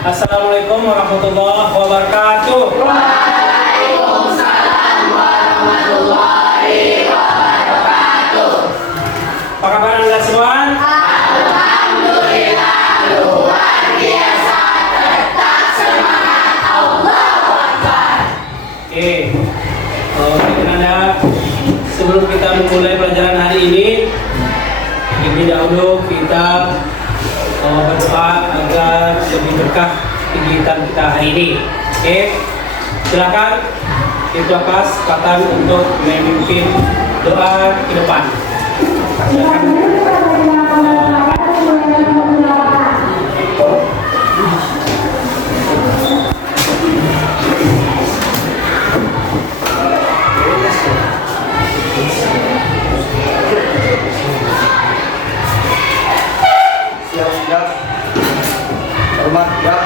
Assalamualaikum warahmatullahi wabarakatuh. Waalaikumsalam warahmatullahi wabarakatuh. Apa kabar Anda semua? Alhamdulillah luar biasa, tetap semangat, Allahu Akbar. Oke. Anda, sebelum kita memulai pelajaran hari ini, lebih dahulu kita berdoa agar lebih berkah kegiatan kita hari ini. Oke, silakan Ketua Kelas kesempatan untuk memimpin doa ke depan. Silakan. Siap, hormat, siap,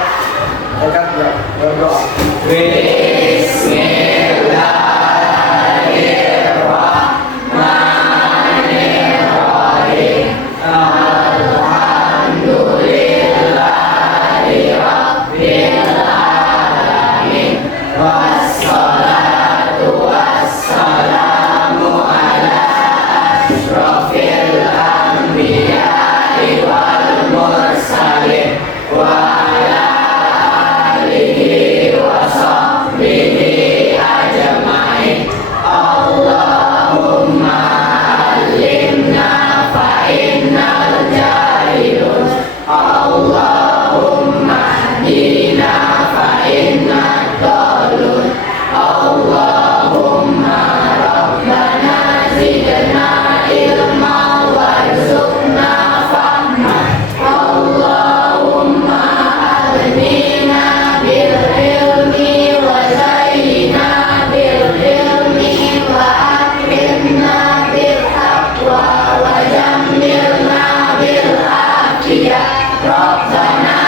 dekat, berdoa. Bismillahirrahmanirrahim. Alhamdulillahirabbil alamin. Wassalatu wassalamu ala asyrofil anbiya'i wal mursalin wa ala alihi wa sahbihi ajma'in. Allahumma allimna fa innal jahilun. Allahumma hdina fa innad dhalun. Allahumma rabbana zidna ilma warzuqna fahma. Allahumma aghnina bil ilmi wa zayyina bil ilmi wa akrimna bil taqwa wa jammilna bil afiyah. Rabbana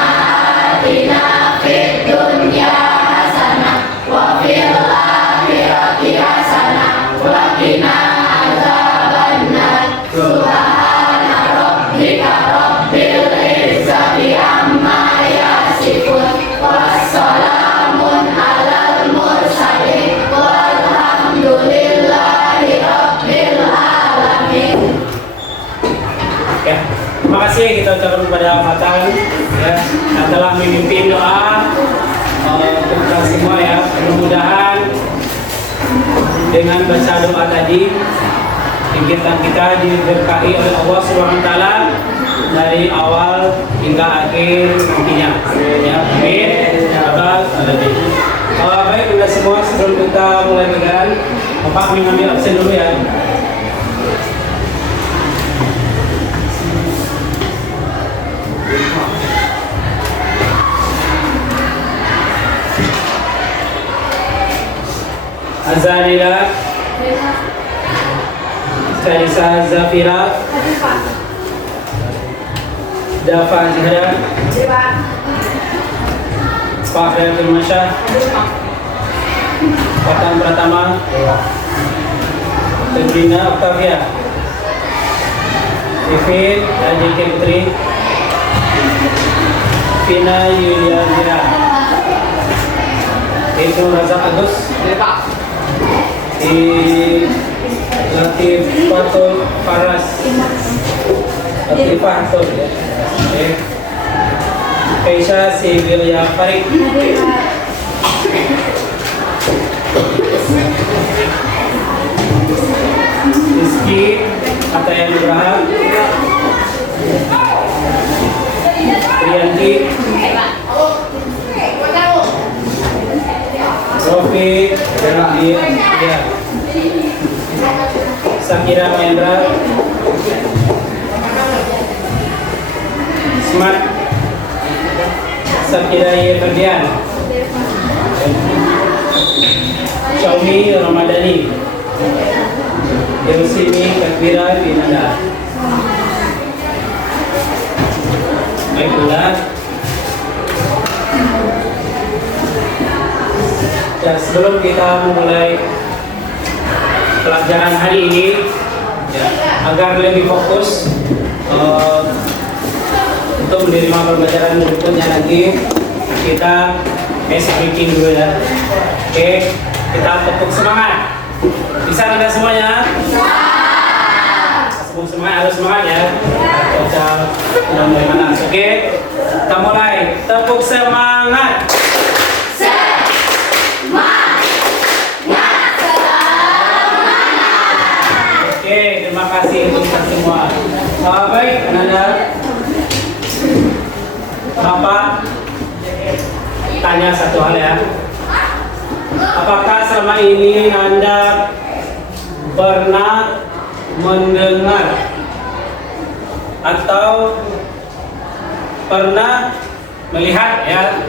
atina fid dunya hasanah wa fil akhirati hasanah wa qina adzabannar. Subhana rabbika rabbil izzati amma yasifun. Wassalamun alal mursalin walhamdulillahi rabbil alamin. Ya, terima kasih kita ucapkan kepada Matan ya, yang telah memimpin doa untuk kita semua ya. Mudah-mudahan dengan baca doa tadi kegiatan kita diberkahi oleh Allah Subhanahu wa taala dari awal hingga akhir nantinya. Ya, amin. Ya rabbal alamin. Baik, sudah semua, sebelum kita mulai pelajaran, Bapak mengambil absen dulu ya. Azalila, Karisa Zafira, Dafa Zahra, Fahra Firmansyah, Fatan Pratama, Sabrina Octavia, Vivin Ajike Putri, Vina Yulia Zira, Ibnu Razak Agus, Latif Fatul Faras, Latif Fatul ya. Kaisha Sibilia Farid, Rizky Atayan Ibrahim, Priyanti, Rofi ya. Sakira Mahendra, Smart Sakira Ferdian, Xiaomi Ramadhani, Yosini Kakbira Binanda. Baiklah. Dan sebelum kita memulai pelajaran hari ini ya, agar lebih fokus untuk menerima pembelajaran berikutnya nanti, kita ice breaking dulu ya. Oke, kita tepuk semangat. Bisa tidak semuanya? Bisa. Semangat, harus semangat ya. Kita sudah mulai panas. Oke, kita mulai. Tepuk semangat. Oke, terima kasih untuk kita semua. Baik, Ananda. Bapak tanya satu hal ya. Apakah selama ini Anda pernah mendengar atau pernah melihat ya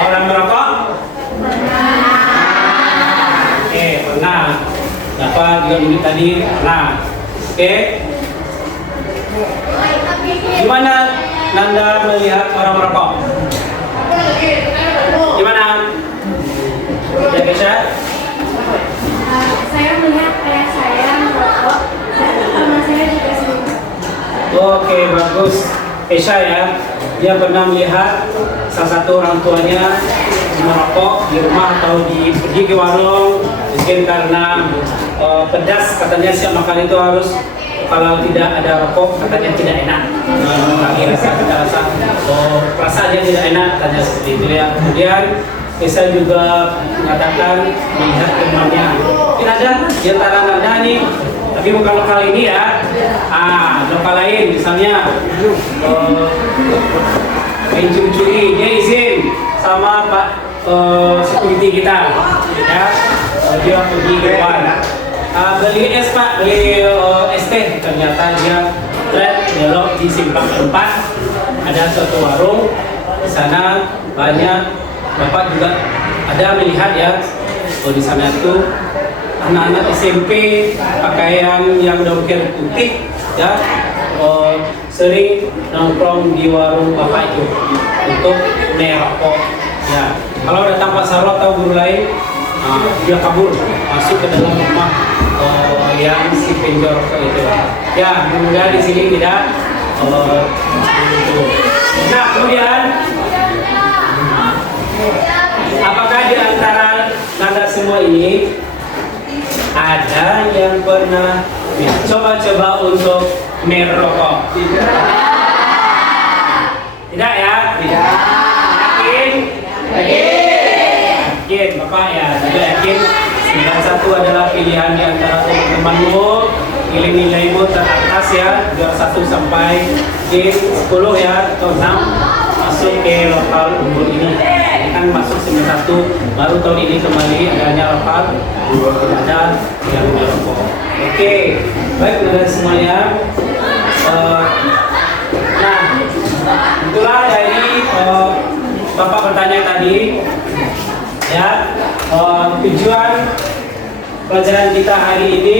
orang merokok? Oke, pernah. Dapat 2 menit tadi pernah. Oke. Gimana Nanda melihat orang merokok? Gimana? Ya Kesha? Saya melihat kayak saya merokok dan teman saya juga sering. Oke, bagus. Kesha ya, dia pernah melihat salah satu orang tuanya merokok di rumah atau pergi ke warung, mungkin karena pedas, katanya siap makan itu harus, kalau tidak ada rokok katanya tidak enak. Kami rasa perasaannya tidak enak, katanya seperti itu ya. Kemudian Kesha juga mengatakan melihat temannya. Mungkin ada di antara Anda nih, tapi bukan lokal ini ya. Lokal lain misalnya main curi-curi, dia izin sama Pak security kita ya. Dia pergi ke luar. Beli es Pak, beli es teh. Ternyata dia belok di simpang 4. Ada suatu warung di sana, banyak. Bapak juga ada melihat ya, di sana itu anak-anak SMP pakaian yang dompet putih ya, sering nongkrong di warung Bapak itu untuk merokok ya. Kalau datang Pak Sarwo atau guru lain, dia kabur masuk ke dalam rumah yang si penjual rokok itu ya. Mudah di sini tidak. Nah, kemudian apakah di antara Anda semua ini ada yang pernah coba-coba untuk merokok? Tidak ya? Tidak. Yakin? Yakin, Bapak ya, juga yakin. 91 adalah pilihan di antara teman-temanmu. Nilai-nilaimu teratas ya, juara 1 sampai di 10 ya, atau 6 masuk ke lokal unggul ini. Ini kan masuk 91, baru tahun ini kembali adanya lokal, tidak ada yang merokok. Oke, baik teman-teman semuanya. Nah, itulah dari Bapak bertanya tadi ya, tujuan pelajaran kita hari ini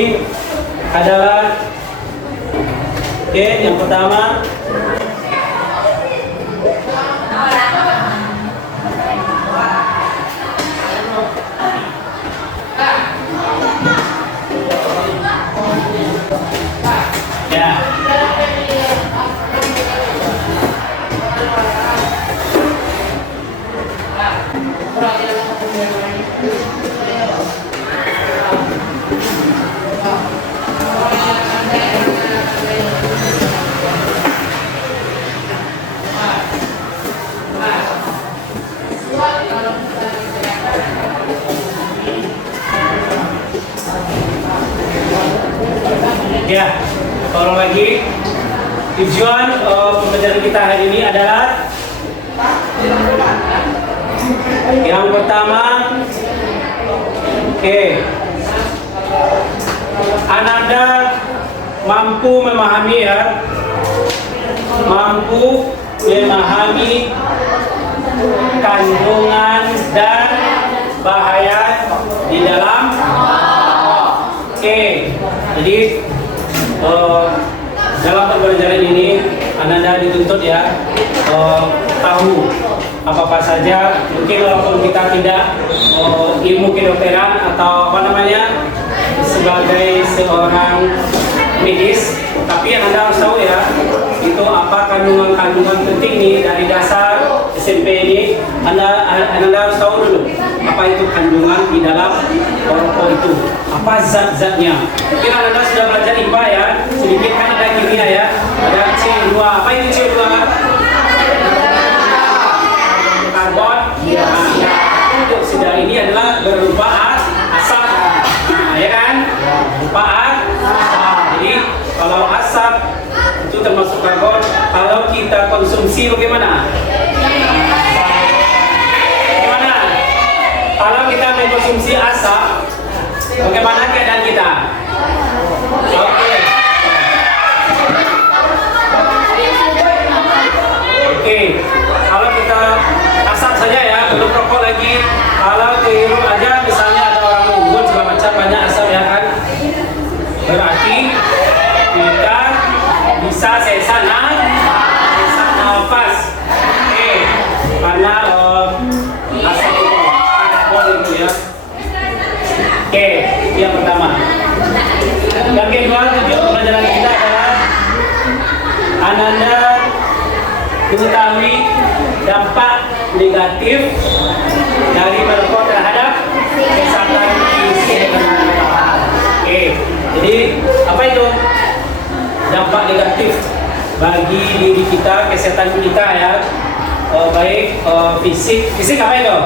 adalah yang pertama ya. Ya, kalau lagi tujuan pembelajaran kita hari ini adalah yang pertama, Ananda mampu memahami ya, mampu memahami kandungan dan bahaya di dalam. Jadi dalam pembelajaran ini Ananda dituntut ya tahu apa saja, mungkin walaupun kita tidak ilmu kedokteran atau apa namanya sebagai seorang medis, tapi yang Anda harus tahu ya, itu apa kandungan-kandungan penting nih dari dasar SMP ini, anda harus tahu dulu apa itu kandungan di dalam rokok itu, apa zat-zatnya. Mungkin anda sudah belajar IPA ya, sedikit kan ada kimia ya, ada C2. Apa itu C2? Karbon. Dioksida ini adalah berupa asap, ya kan? Berupa asap. Jadi kalau asap itu termasuk karbon. Kalau kita konsumsi bagaimana? Bagaimana? Kalau kita mengkonsumsi asap, bagaimana keadaan kita? Oke. Oke. Kalau kita asap saja ya, belum rokok lagi. Kalau kehirup aja, misalnya ada orang unggun segala macam banyak asap ya kan? Berarti kita bisa sesak nafas. Oke, karena asap itu karbon itu ya. Oke, itu yang pertama. Yang kedua, tujuan pelajaran kita adalah Ananda mengetahui dampak negatif dari merokok terhadap kesehatan fisik. Oke, jadi apa itu dampak negatif bagi diri kita, kesehatan kita ya, baik fisik apa itu?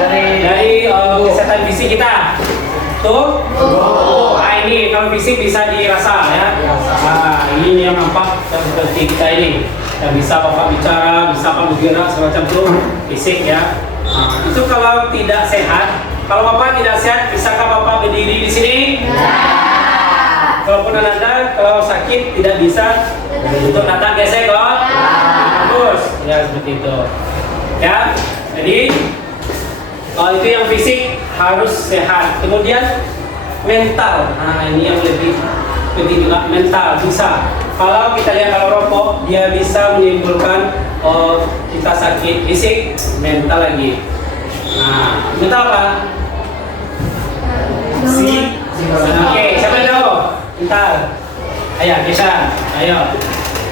Dari kesehatan fisik kita tuh. Ini kalau fisik bisa dirasa ya. Ini yang nampak seperti kita ini, yang bisa bapak bicara, bisa bapak bergerak semacam itu fisik ya. Itu kalau tidak sehat. Kalau bapak tidak sehat, bisakah bapak berdiri di sini? Kalaupun Anda kalau sakit tidak bisa untuk datang gesek loh. Bagus ya, seperti itu ya. Jadi itu yang fisik harus sehat. Kemudian mental, ini yang lebih penting juga, mental bisa. Kalau kita lihat kalau rokok dia bisa menimbulkan kita sakit fisik, mental lagi. Mental apa? Oke, siapa yang tahu? Mental. Ayo, bisa. Ayo.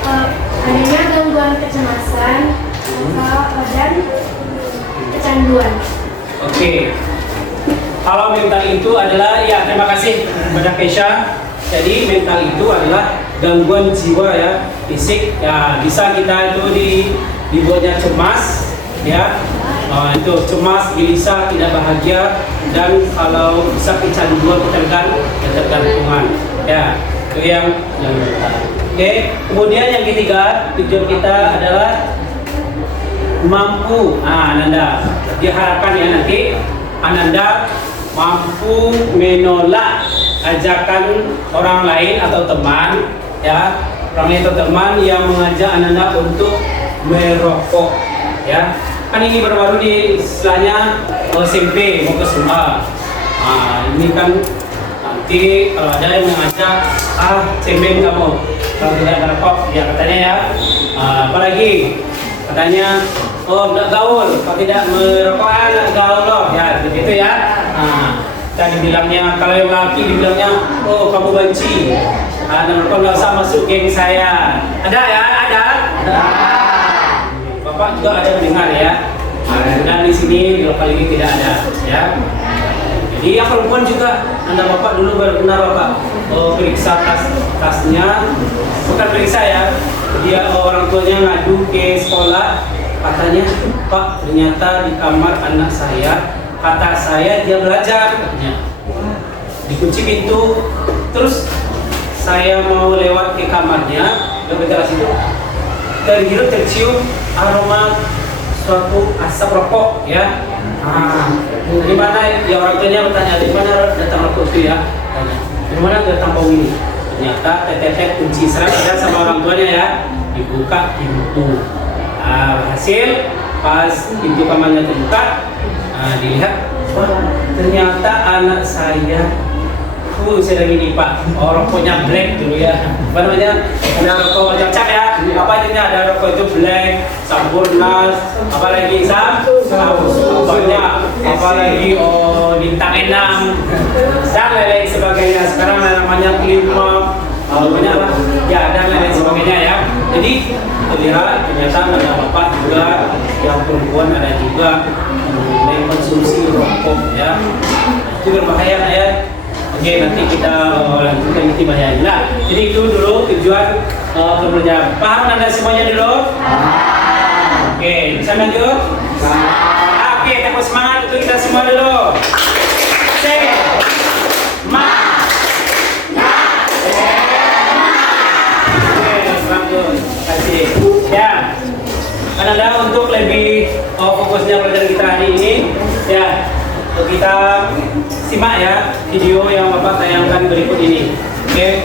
Adanya gangguan kecemasan, dan kecanduan. Oke. Kalau mental itu adalah, ya terima kasih kepada Kesha. Jadi mental itu adalah gangguan jiwa ya, fisik ya, bisa kita itu dibuatnya cemas ya, itu cemas, gelisah, tidak bahagia, dan kalau bisa kecanduan, ketergantungan ya, itu yang mental. Oke, kemudian yang ketiga tujuan kita adalah mampu. Ananda diharapkan ya nanti Ananda mampu menolak ajakan orang lain atau teman ya, orang lain atau teman yang mengajak Ananda untuk merokok ya. Kan ini baru-baru di istilahnya SMP mau ke semua. Ini kan nanti kalau ada yang mengajak, cemen kamu kalau tidak merokok ya katanya ya. Apalagi katanya, nggak gaul, kalau tidak merokok nggak gaul loh ya, begitu ya. Dan dibilangnya, kalau yang laki dibilangnya, kamu benci, merokok nggak usah masuk geng saya. Ada ya, ada. Bapak juga ada mendengar ya. Dan di sini di lokal ini tidak ada ya. Jadi yang perempuan juga, Anda bapak dulu benar bapak periksa tasnya, bukan periksa ya. Dia orang tuanya ngadu ke sekolah, katanya, Pak ternyata di kamar anak saya, kata saya dia belajar katanya. Dikunci pintu, terus saya mau lewat ke kamarnya, ke teras itu, terhirup tercium aroma suatu asap rokok ya. Di mana ya, orang tuanya bertanya, di mana datang rokok itu ya? Tanya, di mana datang bau ini? Ternyata tetet kunci serat ada sama orang tuanya ya, dibuka pintu. Hasil pas pintu kamarnya terbuka, dilihat, wah ternyata anak saya saya lagi nih Pak, rokoknya black dulu ya. Apa namanya? Ada rokok macam cap ya. Apa aja ada rokok itu black, Sampurnas, apalagi banyak, apalagi bintang 6 dan lain-lain sebagainya. Sekarang namanya 5 banyak lah, ya dan lain sebagainya ya. Jadi terlihat ternyata ada bapak juga yang perempuan ada juga mengkonsumsi rokok ya. Itu berbahaya ya. Oke, nanti kita lanjutkan inti bahayanya. Nah, jadi itu dulu tujuan pembelajaran. Paham Anda semuanya dulu? Oke, bisa lanjut? Oke, tepuk semangat untuk kita semua dulu. Ya, Anda untuk lebih fokusnya pelajaran kita hari ini, ya, untuk kita simak ya video yang Bapak tayangkan berikut ini. Oke.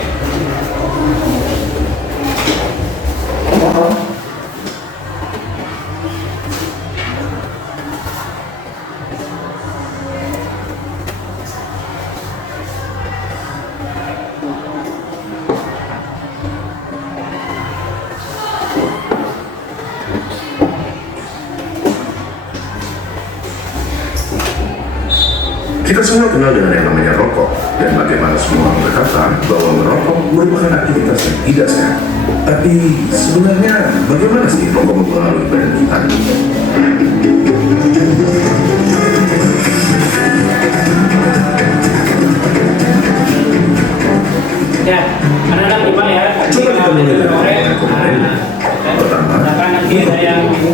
Kita semua kenal dengan yang namanya rokok, dan bagaimana semua orang berkata bahwa merokok merupakan aktivitas yang tidak sehat. Tapi sebenarnya bagaimana sih rokok mempengaruhi badan kita? Ya, anak-anak gimana ya? Coba kita mulai dengan komponen. Pertama,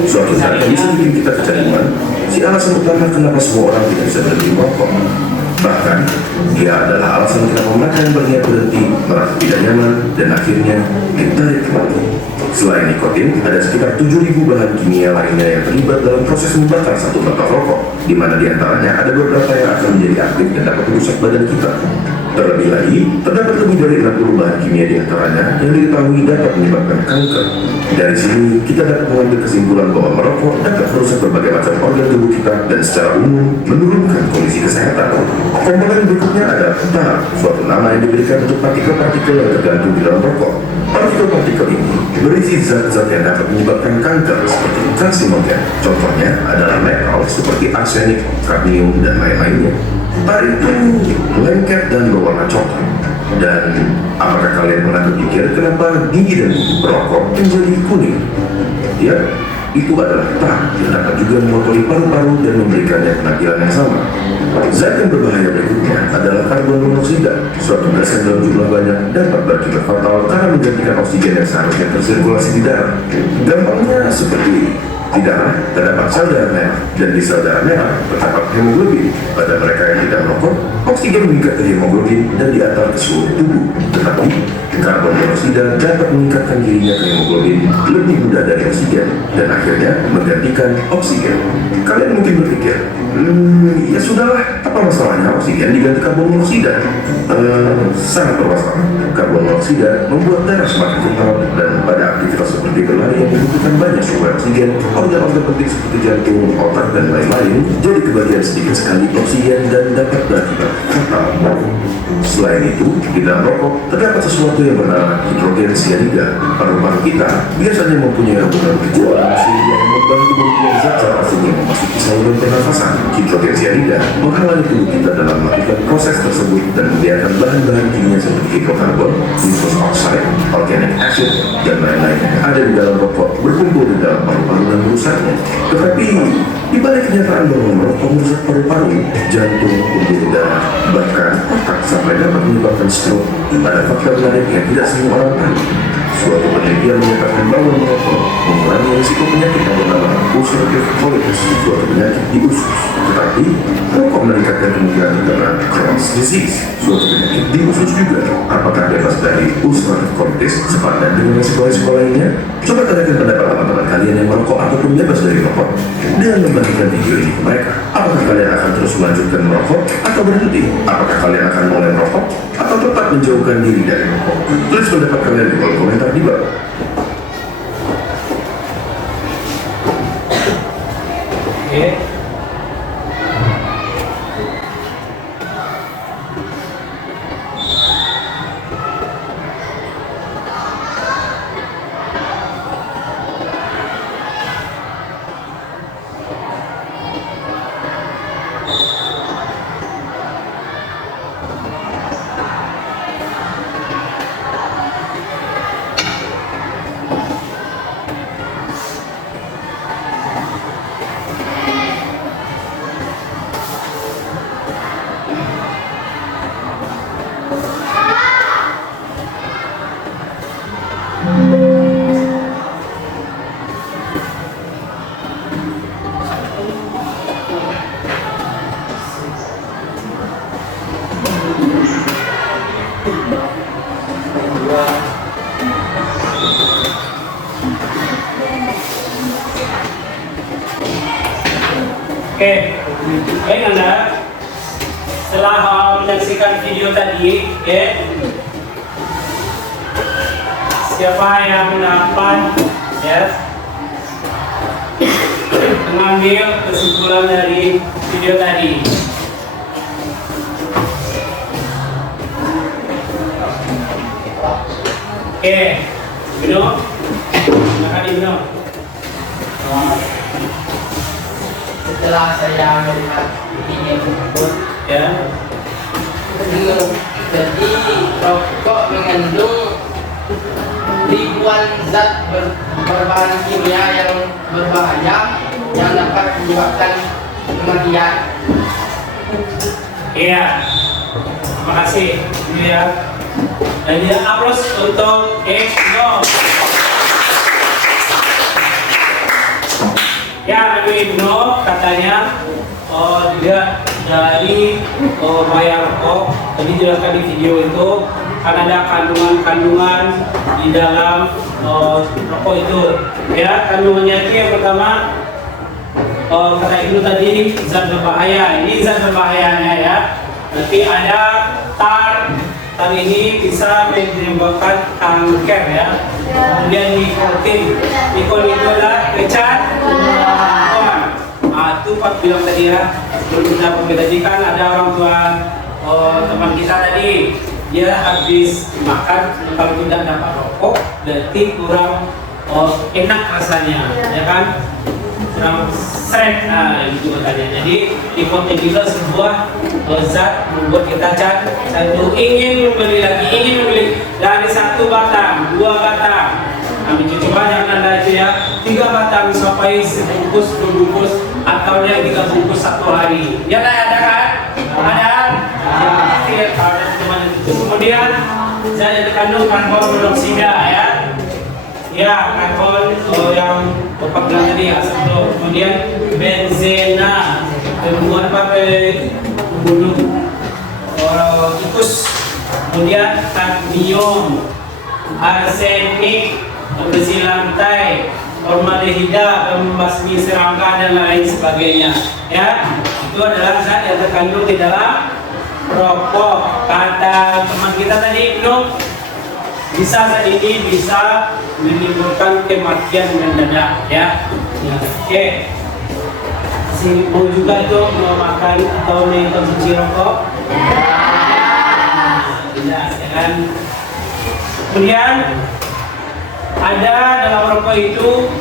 suatu saat bisa bikin kita kecanduan. Si alasan utama kenapa semua orang tidak bisa berhenti merokok. Bahkan, dia adalah alasan kenapa mereka yang berniat berhenti merasa tidak nyaman dan akhirnya ditarik kembali. Selain nikotin, ada sekitar 7.000 bahan kimia lainnya yang terlibat dalam proses membakar satu batang rokok, di mana diantaranya ada beberapa yang akan menjadi aktif dan dapat merusak badan kita. Terlebih lagi, terdapat lebih dari 60 bahan kimia diantaranya yang diketahui dapat menyebabkan kanker. Dari sini, kita dapat mengambil kesimpulan bahwa merokok dapat merusak berbagai macam organ tubuh kita dan secara umum menurunkan kondisi kesehatan. Komponen berikutnya adalah tar, suatu nama yang diberikan untuk partikel-partikel yang tergantung di dalam rokok. Partikel-partikel ini berisi zat-zat yang dapat menyebabkan kanker seperti karsinogen. Contohnya adalah metal seperti arsenik, kadmium, dan lain-lainnya. Tar itu lengket dan berwarna coklat. Dan apakah kalian pernah berpikir kenapa gigi dan rokok menjadi kuning? Ya, itu adalah tar yang dapat juga mengotori paru-paru dan memberikannya penampilan yang sama. Zat yang berbahaya berikutnya adalah karbon monoksida, suatu gas yang dalam jumlah banyak dapat berakibat fatal karena menggantikan oksigen yang seharusnya tersirkulasi di darah. Gampangnya seperti di darah terdapat sel darah merah, dan di sel darah merah terdapat hemoglobin. Pada mereka yang tidak merokok, oksigen mengikat ke hemoglobin dan diantar ke seluruh tubuh. Tetapi karbon monoksida dapat meningkatkan dirinya ke hemoglobin lebih mudah dari oksigen dan akhirnya menggantikan oksigen. Kalian mungkin berpikir, ya sudahlah, apa masalahnya oksigen diganti karbon monoksida? Sangat bermasalah. Karbon monoksida membuat darah semakin kental, dan pada aktivitas seperti berlari yang membutuhkan banyak sumber oksigen, organ-organ penting seperti jantung, otak, dan lain-lain jadi kebagian sedikit sekali oksigen dan dapat berakibat fatal. Selain itu, di dalam rokok terdapat sesuatu yang bernama hidrogen sianida. Paru-paru kita biasanya mempunyai hubungan kejualan sehingga membantu membuang zat-zat asing yang memasuki saluran pernafasan. Hidrogen sianida menghalangi tubuh kita dalam melakukan proses tersebut dan membiarkan bahan-bahan kimia seperti hidrokarbon, glucose oxide, organic acid, dan lain-lain yang ada di dalam rokok berkumpul di dalam paru-paru dan merusaknya. Tetapi di balik kenyataan bahwa merokok merusak paru-paru, jantung, pembuluh darah, bahkan otak sampai dapat menyebabkan stroke, ada faktor menarik yang tidak semua orang tahu. Suatu penelitian menyatakan bahwa merokok mengurangi risiko penyakit yang bernama ulcerative colitis, suatu penyakit di usus. Tetapi, merokok meningkatkan kemungkinan terkena Crohn's disease, suatu penyakit di usus juga. Apakah bebas dari ulcerative colitis sepadan dengan risiko-risiko lainnya? Coba tanyakan pendapat teman-teman kalian yang merokok ataupun bebas dari rokok dengan membagikan video ini ke mereka. Apakah kalian akan terus melanjutkan merokok atau berhenti? Apakah kalian akan mulai merokok atau tetap menjauhkan diri dari rokok? Tulis pendapat kalian di kolom komentar di bawah. Oke. Oke, baik Anda. Setelah menyaksikan video tadi, oke, siapa yang dapat ya mengambil kesimpulan dari video tadi? Oke, Bino, silakan Bino. Setelah saya melihat video tersebut, Ya, jadi rokok mengandung ribuan zat berbahan kimia yang berbahaya yang dapat menyebabkan kematian. iya. Terima kasih. Ini ya. Dan dia aplaus untuk Bino. Ya, Bino katanya dia dari bayar rokok. Tadi jelaskan di video itu kan ada kandungan-kandungan di dalam rokok itu. Ya, kandungannya itu yang pertama kata Ibnu tadi zat berbahaya. Ini zat berbahayanya ya. Nanti ada tar ini bisa menyebabkan kanker ya. Kemudian nikotin itu adalah kecanduan. Itu Pak bilang tadi ya. Belum tadi kan ada orang tua teman kita tadi, dia habis makan kalau tidak dapat rokok berarti kurang enak rasanya, ya kan? Kurang seret, itu katanya. Jadi nikotin juga sebuah zat membuat kita candu, ingin membeli lagi, ingin membeli dari 1 batang, 2 batang. Kami coba jangan Anda aja ya, 3 batang sampai sebungkus, 2 bungkus, atau yang 3 bungkus 1 hari. Ya ada kan? Ada. Kemudian zat yang dikandung karbon monoksida ya. Ya, karbon yang Bapak bilang tadi ya, kemudian benzena, membuat pakai bunuh tikus, kemudian kadmium, arsenik, besi lantai, formaldehida, pembasmi serangga dan lain sebagainya. Ya, itu adalah zat yang terkandung di dalam rokok. Kata teman kita tadi, Ibnu, bisa zat ini bisa menimbulkan kematian mendadak ya. Oke. Si mau juga itu mau makan atau mengkonsumsi rokok? Tidak, ya kan? Kemudian ada dalam rokok itu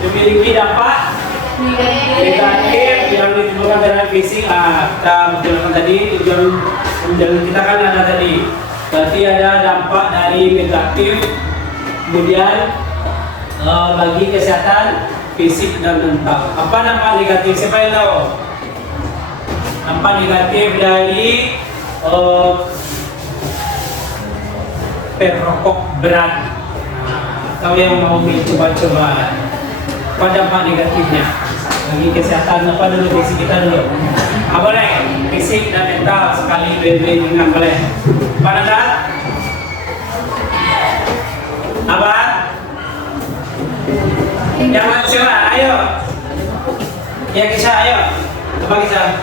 memiliki dampak negatif yang ditimbulkan dari fisik. Kita menjelaskan tadi tujuan kita kan ada tadi. Berarti ada dampak dari negatif, kemudian bagi kesehatan fisik dan mental. Apa dampak negatif? Siapa yang tahu? Dampak negatif dari perokok berat. Atau yang mau coba-coba, apa dampak negatifnya bagi kesehatan apa dulu, fisik kita dulu? Boleh fisik dan mental sekali dengan boleh. Pada apa? Yang mau coba, ayo. Ya Kisah, ayo. Coba Kisah.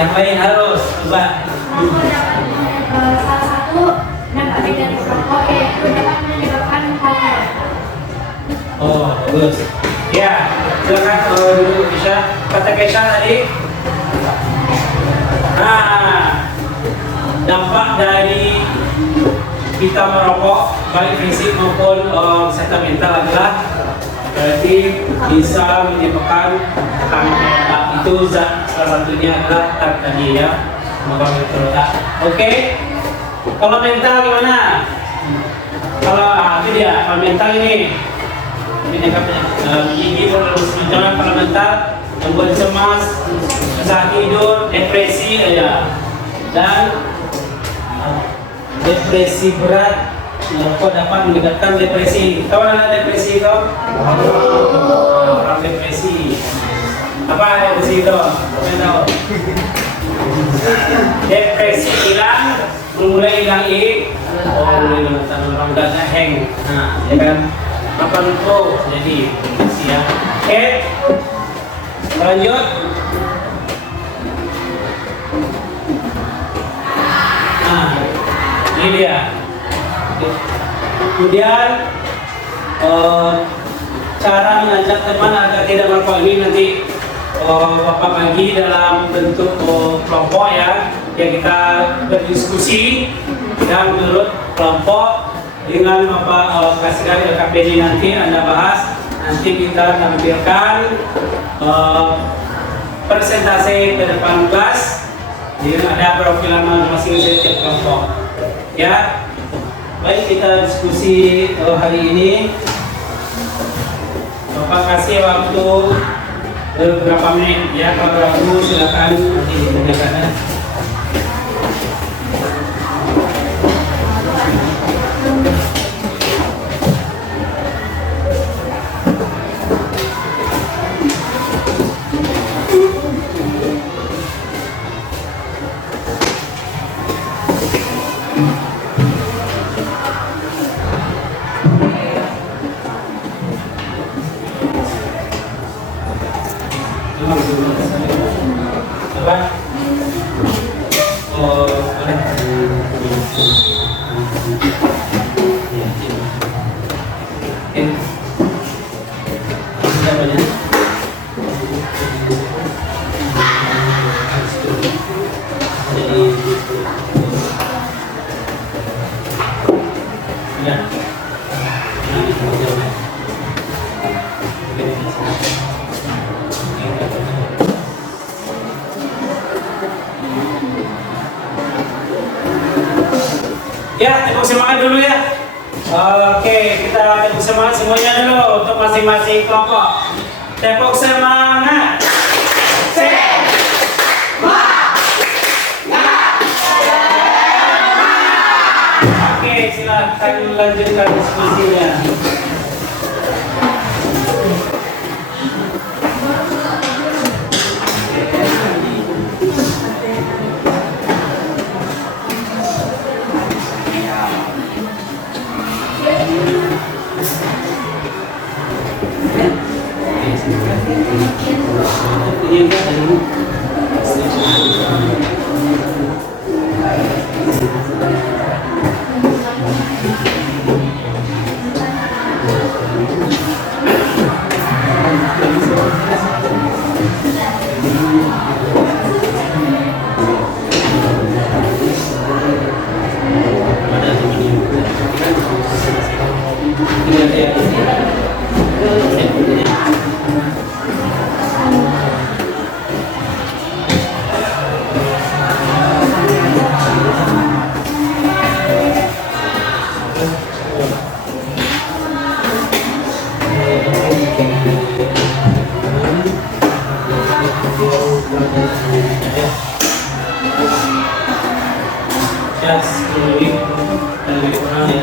Yang lain harus coba. Salah satu dampak negatif rokok yaitu dapat menyebabkan kanker. Oh, bagus. Ya, silakan dulu Kisah. Kata Kisah tadi. Dampak dari kita merokok baik fisik maupun kesehatan mental adalah berarti bisa menyebabkan kanker. Itu zat salah satunya adalah tar tadi ya. Oke. Kalau mental gimana? Kalau itu dia, kalau mental ini gigi harus menjalankan. Kalau mental membuat cemas, susah tidur, depresi ya, dan depresi berat. Merokok dapat meningkatkan depresi. Tahu ada depresi itu? Orang depresi. Apa depresi itu? Tahu? Depresi hilang, mulai hilang mulai hilang orang udah hang. Ya kan? Apa itu? Jadi depresi ya. Lanjut. Nah, ini dia. Kemudian cara mengajak teman agar tidak merokok ini nanti Bapak bagi dalam bentuk kelompok ya, yang kita berdiskusi dan menurut kelompok dengan Bapak kasih dari LKPD nanti Anda bahas, nanti kita tampilkan persentase ke depan kelas, jadi ada profilan masing-masing setiap kelompok ya. Baik, kita diskusi hari ini. Bapak kasih waktu beberapa menit ya, kalau ragu silakan nanti ditanyakan. Apa? Oh, boleh. Siapa ya? Jadi, ya. Ya, tepuk semangat dulu ya. Oke, kita tepuk semangat semuanya dulu untuk masing-masing kelompok. Tepuk semangat. Oke, silakan lanjutkan diskusinya. Ya, 10 menit dan lebih kurang ya.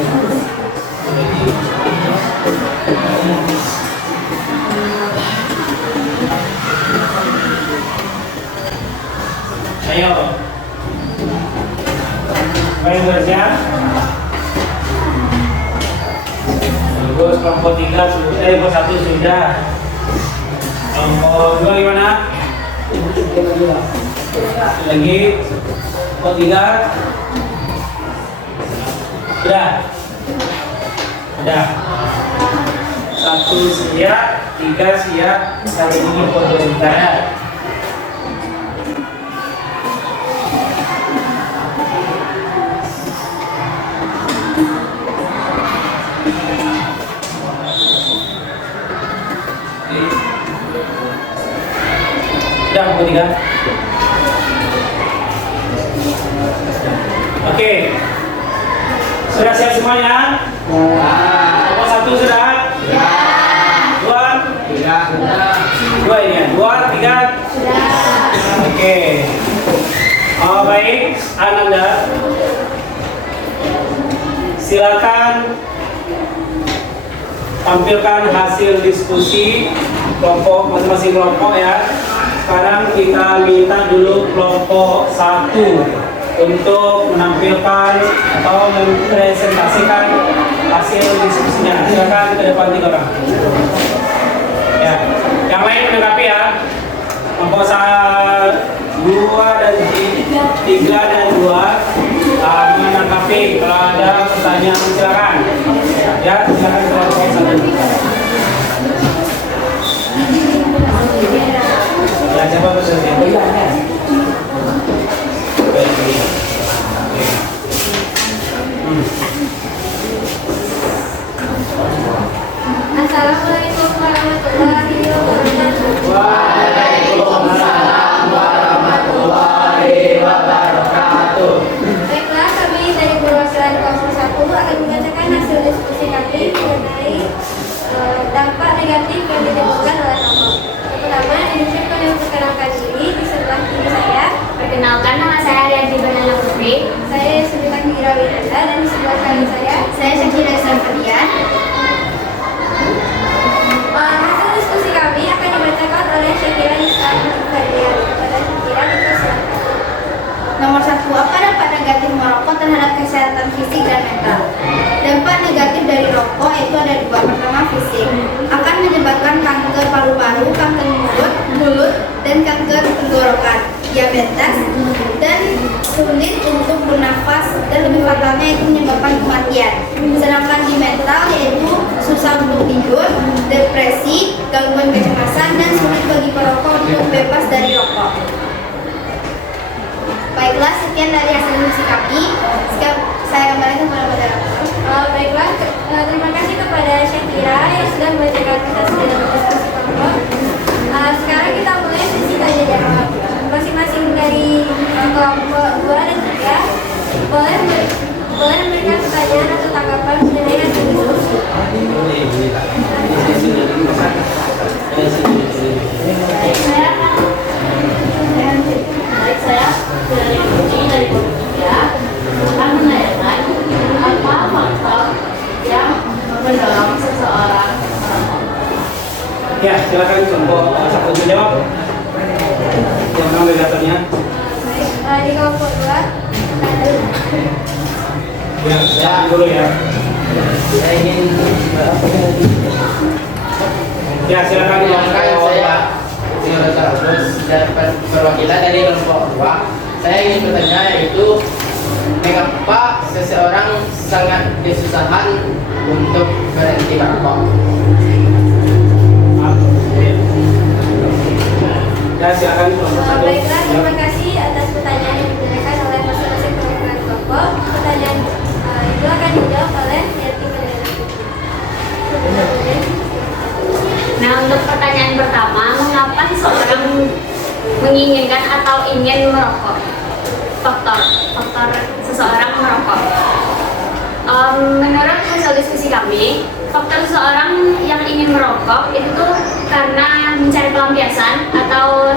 Ayo. Baik kerja. Bagus, kelompok 3 sudah, kelompok 1 sudah. Kelompok 2 gimana? Lagi. Kelompok 3. Sudah. Sudah. 1 siap, 3 siap, 1 ini foto sebentar. Sudah, kelompok 3. Oke. Sudah siap semuanya? Kelompok 1 sudah? Dua? Dua ini ya? 2, 3? Oke. Oh, baik, Ananda. Silakan tampilkan hasil diskusi kelompok masing-masing kelompok ya. Sekarang kita minta dulu kelompok 1 untuk menampilkan atau mempresentasikan hasil diskusinya. Silakan ke depan 3 orang. Ya, yang lain menanggapi ya. Kelompok 2 dan 3 dan 2 menanggapi. Kalau ada pertanyaan silakan. Ya, silakan kelompok 1 dan 3. Ya, siapa bersedia? Assalamualaikum warahmatullahi wabarakatuh. Waalaikumsalam warahmatullahi wabarakatuh. Baiklah, kami dari perwakilan kelompok 1 akan membacakan hasil diskusi kami mengenai dampak negatif yang ditimbulkan oleh rokok. Yang pertama, izin kami memperkenalkan diri. Di sebelah kiri saya, Perkenalkan, nama saya Arianti Banana Putri. saya Sulita Kira Winanda, dan di sebelah kanan saya Syakira Islamfatian. hasil diskusi kami akan dibacakan oleh Syakira Islamfatian. Kepada Syakira, dipersilakan. Nomor 1, apa dampak negatif merokok terhadap kesehatan fisik dan mental? Dampak negatif dari rokok itu ada 2. Pertama, fisik. Akan menyebabkan kanker paru-paru, kanker mulut, dan kanker tenggorokan, diabetes, dan sulit untuk bernafas, dan lebih fatalnya itu menyebabkan kematian. Sedangkan di mental yaitu susah untuk tidur, depresi, gangguan kecemasan, dan sulit bagi perokok untuk bebas dari rokok. Baiklah, sekian dari hasil diskusi kami. Sekarang saya kembalikan kepada moderator. Baiklah, terima kasih kepada Syakira yang sudah membacakan hasil diskusi kelompok. Sekarang kita mulai sesi tanya jawab. Masing-masing dari kelompok 2 dan 3 boleh memberikan pertanyaan atau tanggapan mengenai hasil diskusi. Saya dari Putri dari Komisi 3 akan menanyakan apa faktor yang mendorong seseorang merokok. Ya, silakan kelompok 1 menjawab. Yang mana moderatornya? Baik, di kelompok 2 Ya, silakan dulu ya. Saya ingin Ya, silakan menyampaikan kelompok saya terus dari perwakilan dari kelompok 2. Saya ingin bertanya yaitu mengapa seseorang sangat kesusahan untuk berhenti merokok? Ya, silakan kelompok 1. Baiklah, terima kasih atas pertanyaan yang diberikan oleh masing-masing perwakilan kelompok. Pertanyaan itu akan dijawab oleh Yati Madani. Nah, untuk pertanyaan pertama, mengapa seseorang menginginkan atau ingin merokok? Faktor seseorang merokok. Menurut hasil diskusi kami, faktor seseorang yang ingin merokok itu tuh karena mencari pelampiasan atau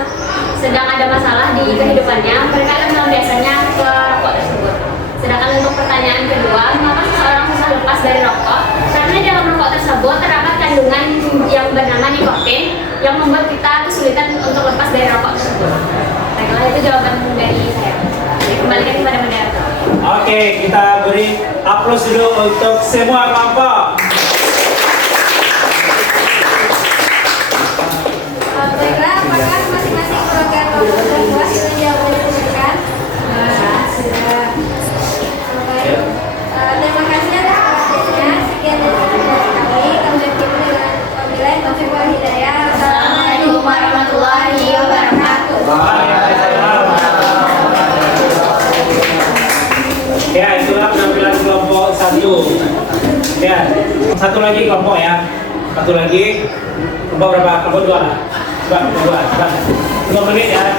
sedang ada masalah di kehidupannya, mereka akan melampiasannya ke rokok tersebut. Sedangkan untuk pertanyaan kedua, mengapa seseorang susah Oke, kita beri aplaus dulu untuk semua kelompok. Baiklah, apakah masing-masing program kelompok sudah puas dengan jawaban yang diberikan? Sudah. Baik. Terima kasih atas perhatiannya. Sekian dari kami. Kami akhiri dengan wabillahi taufiq wal hidayah. Assalamualaikum warahmatullahi wabarakatuh. Ya, itulah penampilan kelompok 1. Ya, satu lagi kelompok ya. Satu lagi. Kelompok berapa? Kelompok 2 lah. Coba. 2 menit ya.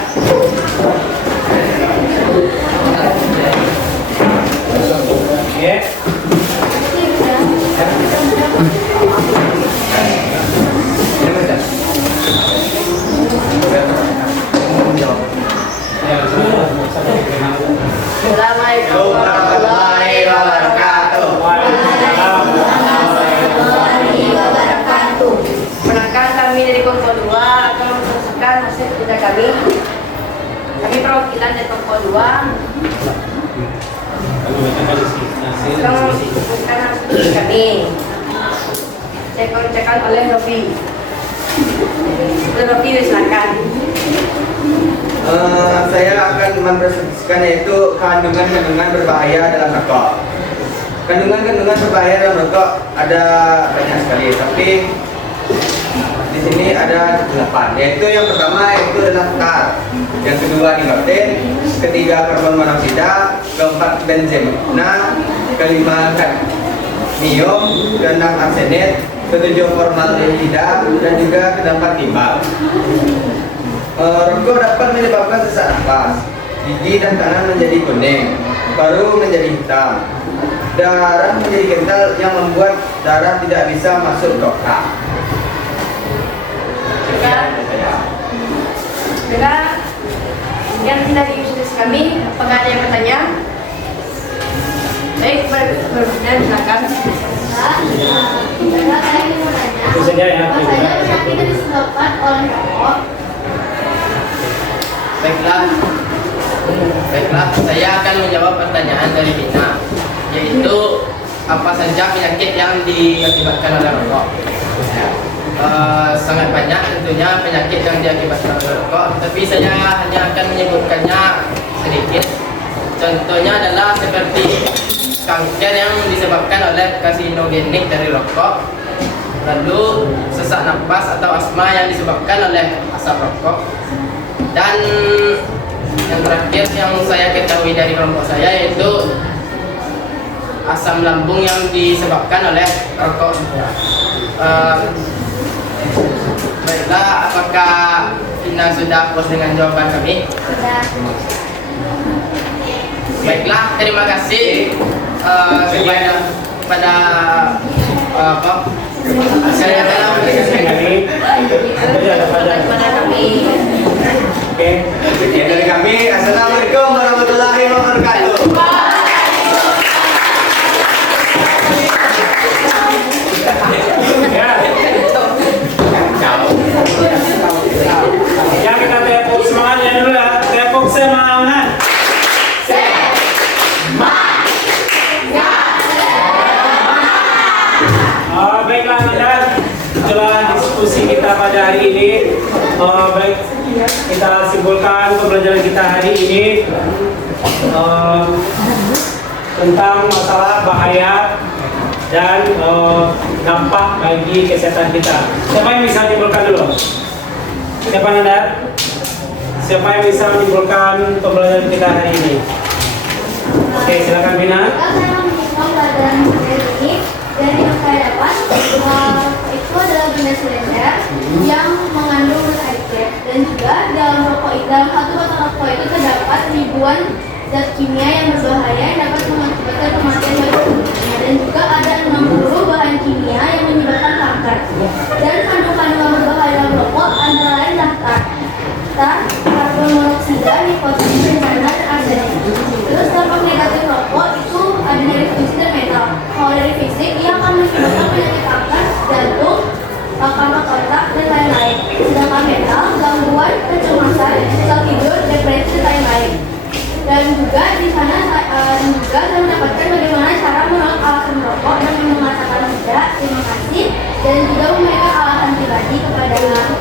Oke. Assalamualaikum warahmatullahi wabarakatuh. Perkenalkan, kami dari kelompok 2 akan mempresentasikan hasil kerja kami. Kami perwakilan dari kelompok 2 akan mempresentasikan hasil kerja kami. Saya dikerjakan oleh Rofi. Rofi, silakan. Saya akan mempresentasikan yaitu kandungan-kandungan berbahaya dalam rokok. Kandungan-kandungan berbahaya dalam rokok ada banyak sekali, tapi di sini ada 8. Yaitu yang pertama yaitu adalah tar, yang kedua nikotin, ketiga karbon monoksida, keempat benzena, kelima kadmium, keenam arsenet, ketujuh formaldehida, dan juga keempat timbal. Rokok dapat menyebabkan sesak napas, gigi dan tangan menjadi kuning, paru menjadi hitam, darah menjadi kental yang membuat darah tidak bisa masuk ke otak. Bila yang tidak diusus kami, apakah ada yang bertanya? Baik, bertanya silakan. Saya ingin bertanya, Itu saja ya. apa saja penyakit yang disebabkan oleh rokok? Baiklah, saya akan menjawab pertanyaan dari Bina, yaitu apa saja penyakit yang diakibatkan oleh rokok. Sangat banyak tentunya penyakit yang diakibatkan oleh rokok, tapi saya hanya akan menyebutkannya sedikit. Contohnya adalah seperti kanker yang disebabkan oleh karsinogenik dari rokok, lalu sesak napas atau asma yang disebabkan oleh asap rokok, dan yang terakhir yang saya ketahui dari kelompok saya yaitu asam lambung yang disebabkan oleh rokok. Baiklah, apakah Ina sudah puas dengan jawaban kami? Sudah. Baiklah, terima kasih kepada apa? Saya dalam Kepada kami. Oke. Sekian dari kami. Assalamualaikum warahmatullahi wabarakatuh. Ya, kita tepuk semangatnya dulu ya. Tepuk semangat. Baiklah, teman-teman. Itulah diskusi kita pada hari ini. Baik, kita simpulkan pembelajaran kita hari ini tentang masalah bahaya dan dampak bagi kesehatan kita. Siapa yang bisa menyimpulkan dulu? Siapa Nanda? Siapa yang bisa menyimpulkan pembelajaran kita hari ini? Oke, silakan Bina. Saya menyimpulkan pelajaran hari ini dari yang saya dapat itu adalah benda silender yang mengandung nitrate, dan juga dalam satu batang rokok itu terdapat ribuan zat kimia yang berbahaya yang dapat mengakibatkan kematian bagi tubuhnya, dan juga ada 60 bahan kimia yang menyebabkan kanker. Dan kandungan berbahaya dalam rokok antara lain tar, karbon monoksida, nikotin, benzena, dan arsenik. Terus dampak negatif rokok itu ada dari fisik dan mental. Kalau dari fisik, ia akan menyebabkan penyakit kanker, jantung, kanker otak, dan lain-lain. Sedangkan mental, gangguan, kecemasan, susah tidur, depresi, dan lain-lain. Dan juga di sana juga saya mendapatkan bagaimana cara menolak alasan merokok dan mengatakan tidak, terima kasih, dan juga memberikan alasan pribadi kepada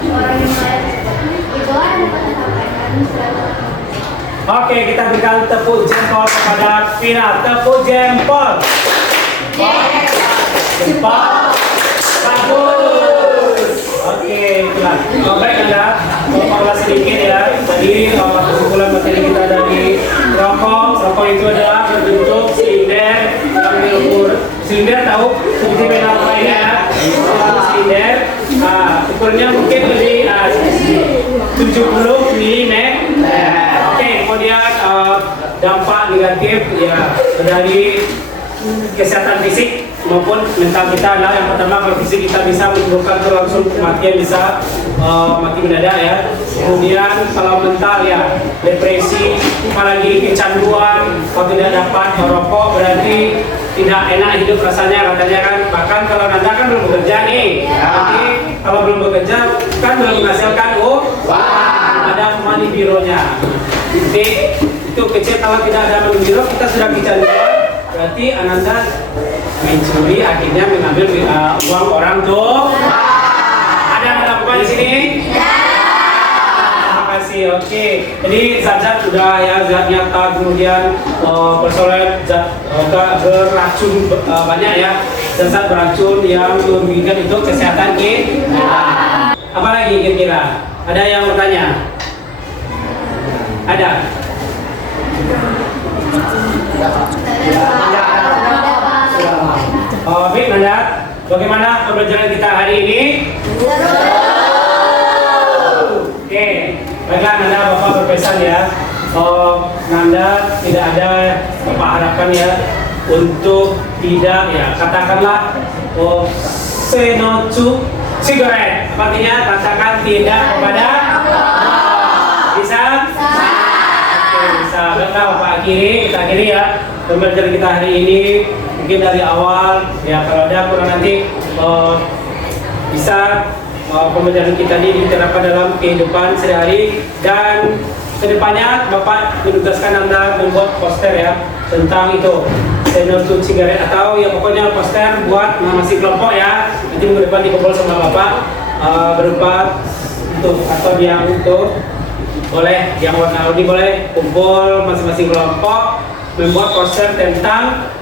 orang yang saya tersebut. Itulah yang dapat saya sampaikan. Oke, kita berikan tepuk jempol kepada Vina. Tepuk jempol. Jempol. Bagus. Oke, itulah. Baik Anda, mau sedikit ya. Tadi kesimpulan materi kita dari rokok. Rokok itu adalah berbentuk silinder yang berukur. Silinder tahu seperti penal lainnya ya. Silinder. Ukurnya mungkin lebih 70 mm. Oke, kemudian dampak negatif ya dari kesehatan fisik maupun mental kita adalah yang pertama, kalau fisik kita bisa menimbulkan langsung kematian, bisa mati mendadak ya. Kemudian kalau mental ya depresi, apalagi kecanduan, kalau tidak dapat merokok berarti tidak enak hidup rasanya katanya kan. Bahkan kalau Nanda kan belum bekerja nih, tapi kalau belum bekerja kan belum menghasilkan ada money bironya. Jadi itu kecil, kalau tidak ada money biro kita sudah kecanduan, berarti Ananda mencuri, akhirnya mengambil uang orang tuh. Ada yang lakukan di sini? Terima kasih. Oke. Jadi zat-zat sudah ya, zat nyata, kemudian persoalan zat beracun banyak ya, zat beracun yang merugikan itu kesehatan kita. Apalagi kira-kira? Ada yang bertanya? Ada? Baik, Nanda, bagaimana pembelajaran kita hari ini? Oke, baiklah Nanda, Bapak berpesan ya. Nanda tidak ada Bapak harapkan ya untuk tidak ya, katakanlah say no to cigarette. Artinya katakan tidak kepada bisa? Oke, bisa. Baiklah Bapak kita akhiri ya pembelajaran kita hari ini. Mungkin dari awal ya, kalau ada kurang nanti bisa pembelajaran kita ini diterapkan dalam kehidupan sehari-hari, dan kedepannya Bapak menugaskan Anda membuat poster ya tentang itu say no to cigarette, atau ya pokoknya poster buat masih kelompok ya, nanti minggu depan dikumpul sama Bapak berupa untuk atau yang untuk boleh yang warna oranye, boleh kumpul masing-masing kelompok membuat poster tentang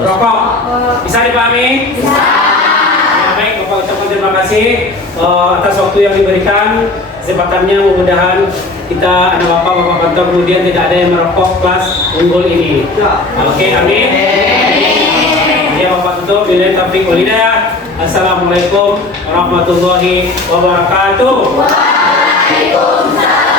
rokok. Bisa dipahami? Bisa. Ya, baik, Bapak ucapkan terima kasih atas waktu yang diberikan. Kesempatannya mudah-mudahan kita anak Bapak kantor kemudian tidak ada yang merokok kelas unggul ini. Oke, amin. Ya Bapak tutup. Billahi taufiq wal hidayah. Assalamualaikum warahmatullahi wabarakatuh. Waalaikumsalam.